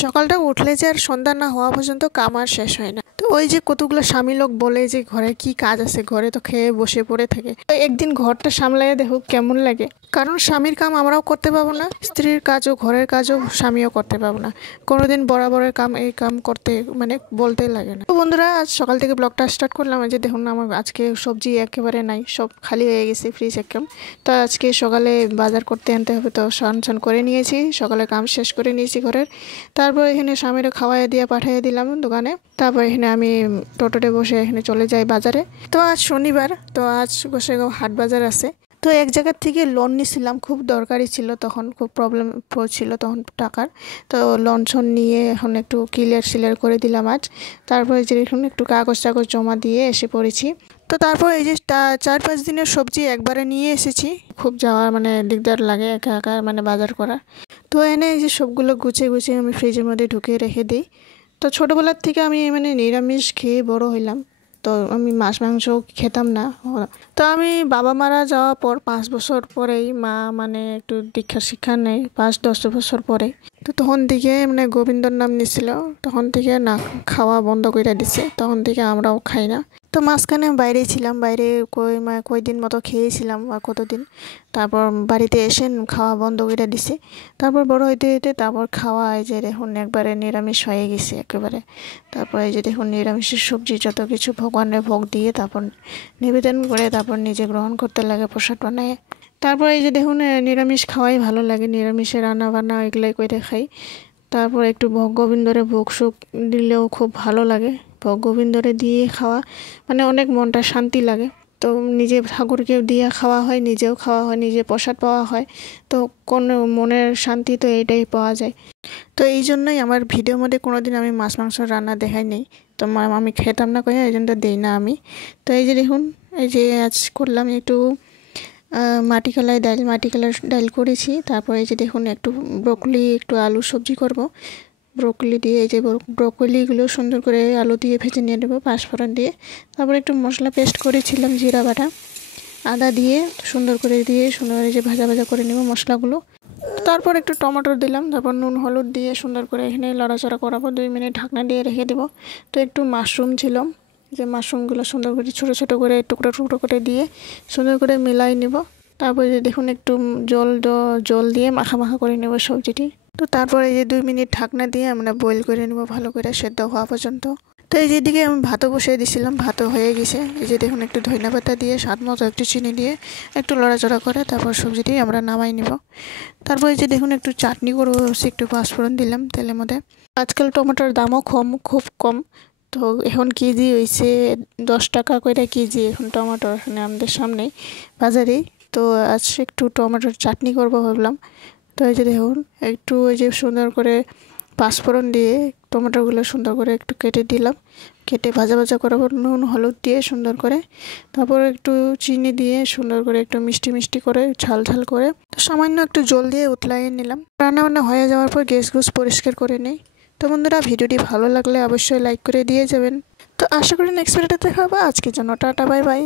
সকালটা উঠলে যে আর সন্ধ্যা না হওয়া পর্যন্ত কাম আর শেষ হয় না। তো ওই যে কতগুলো স্বামী লোক বলে যে ঘরে কি কাজ আছে, ঘরে তো খেয়ে বসে পড়ে থাকে। তো একদিন ঘরটা সামলাইয়া দেখো কেমন লাগে। কারণ স্বামীর কাম আমরাও করতে পাবো না, স্ত্রীর কাজও ঘরের কাজও স্বামীও করতে পাবো না। কোনোদিন বরাবরের কাম এই কাম করতে মানে বলতেই লাগে না। তো বন্ধুরা, আজ সকাল থেকে ব্লগটা স্টার্ট করলাম। যে দেখুন আমার আজকে সবজি একেবারে নাই, সব খালি হয়ে গেছে ফ্রিজ একদম। তো আজকে সকালে বাজার করতে আনতে হবে, তো স্নান করে নিয়েছি, সকালে কাম শেষ করে নিয়েছি ঘরের। তারপর এখানে স্বামীরে খাওয়াই দিয়ে পাঠিয়ে দিলাম দোকানে। তারপর এখানে আমি টোটোতে বসে এখানে চলে যাই বাজারে। তো আজ শনিবার, তো আজ গোসাইগাঁও হাট বাজার আছে। তো এক জায়গার থেকে লোন নিয়েছিলাম, খুব দরকারি ছিল, তখন খুব প্রবলেম পড়ছিল তখন টাকার। তো লোন শোন নিয়ে এখন একটু ক্লিয়ার করে দিলাম আজ। তারপরে যে এখন একটু কাগজ টাগজ জমা দিয়ে এসে পড়েছি। তো তারপর এই যে 4-5 দিনের সবজি একবারে নিয়ে এসেছি। খুব যাওয়ার মানে দিকদার লাগে একা একা মানে বাজার করা। তো এনে এই যে সবগুলো গুছিয়ে আমি ফ্রিজের মধ্যে ঢুকিয়ে রেখে দিই। তো ছোটোবেলার থেকে আমি মানে নিরামিষ খেয়ে বড় হইলাম। তো আমি মাছ মাংস খেতাম না। তো আমি বাবা মারা যাওয়ার পর 5 বছর পরেই মা মানে একটু দীক্ষা শিক্ষা নেয়, 5-10 বছর পরে। তো তখন থেকে মানে গোবিন্দর নাম নিছিল, তখন থেকে না খাওয়া বন্ধ করে দিছে, তখন থেকে আমরাও খাই না। তো মাঝখানে বাইরে ছিলাম, বাইরে কয়দিন মতো খেয়েছিলাম আর কতদিন। তারপর বাড়িতে এসে খাওয়া বন্ধ করে দিছে। তারপর বড় হইতে তারপর খাওয়া এই যে দেখুন একবারে নিরামিষ হয়ে গেছে একেবারে। তারপর এই যে দেখুন নিরামিষের সবজি যত কিছু ভগবানের ভোগ দিয়ে তারপর নিবেদন করে তারপর নিজে গ্রহণ করতে লাগে প্রসাদ বানায়। তারপর এই যে দেখুন নিরামিষ খাওয়াই ভালো লাগে, নিরামিষে রান্না বান্না এগুলাই করে খাই। তারপর একটু গোবিন্দরে ভোগ সুখ দিলেও খুব ভালো লাগে। ভোগ গোবিন্দরে দিয়ে খাওয়া মানে অনেক মনটা শান্তি লাগে। তো নিজে ঠাকুরকেও দিয়ে খাওয়া হয়, নিজেও খাওয়া হয়, নিজে প্রসাদ পাওয়া হয়। তো কোনো মনের শান্তি তো এইটাই পাওয়া যায়। তো এই জন্যই আমার ভিডিওর মধ্যে কোনোদিন আমি মাছ মাংস রান্না দেখাই নেই। তো আমি খেতাম না কই, এই জন্য দেই না আমি। তো এই যে দেখুন এই যে আজ করলাম একটু মাটি কলার ডাল করেছি। তারপর এই যে দেখুন একটু ব্রকলি একটু আলু সবজি করব। ব্রকলি দিয়ে এই যে ব্রকলিগুলো সুন্দর করে আলু দিয়ে ভেজে নিয়ে নেবো পাঁচফোড়ন দিয়ে। তারপর একটু মশলা পেস্ট করেছিলাম, জিরা বাটা, আদা দিয়ে সুন্দর করে এই যে ভাজা করে নেব মশলাগুলো। তারপর একটু টমেটো দিলাম, তারপর নুন হলুদ দিয়ে সুন্দর করে এখানে লড়াচড়া করাবো, 2 মিনিট ঢাকনা দিয়ে রেখে দেবো। তো একটু মাশরুম ছিল, যে মাশরুমগুলো সুন্দর করে ছোটো করে টুকরো করে দিয়ে সুন্দর করে মিলাই নেব। তারপরে যে দেখুন একটু জল দিয়ে মাখা করে নেব সবজিটি। তো তারপরে এই যে 2 মিনিট ঢাকনা দিয়ে আমরা বয়েল করে নেব ভালো করে সেদ্ধ হওয়া পর্যন্ত। তো এই যেদিকে আমি ভাতও বসিয়ে দিয়েছিলাম, ভাতও হয়ে গেছে। এই যে দেখুন একটু ধনিয়া পাতা দিয়ে স্বাদ মতো একটু চিনি দিয়ে একটু লড়াচড়া করে তারপর সবজিটি আমরা নামাই নেব। তারপর এই যে দেখুন একটু চাটনি করবো, একটু পাঁচফোড়ন দিলাম তেলের মধ্যে। আজকাল টমেটোর দামও খুব কম। তো এখন কেজি হয়েছে 10 টাকা করে কেজি এখন টমেটো, এখানে আমাদের সামনেই বাজারেই। তো আজ একটু টমেটোর চাটনি করবো ভাবলাম। তো এই যে দেখুন একটু ওই যে সুন্দর করে পাঁচফোড়ন দিয়ে টমেটোগুলো সুন্দর করে একটু কেটে দিলাম, কেটে ভাজা করাবো নুন হলুদ দিয়ে সুন্দর করে। তারপর একটু চিনি দিয়ে সুন্দর করে একটু মিষ্টি করে ঝাল করে তো সামান্য একটু জল দিয়ে উতলাইয়ে নিলাম। রান্নাবান্না হয়ে যাওয়ার পর গ্যাস পরিষ্কার করে নিই। তো বন্ধুরা, ভিডিওটি ভালো লাগলে অবশ্যই লাইক করে দিয়ে যাবেন। তো আশা করি নেক্সট ভিডিওতে দেখা হবে। আজকের জন্য টাটা, বাই বাই।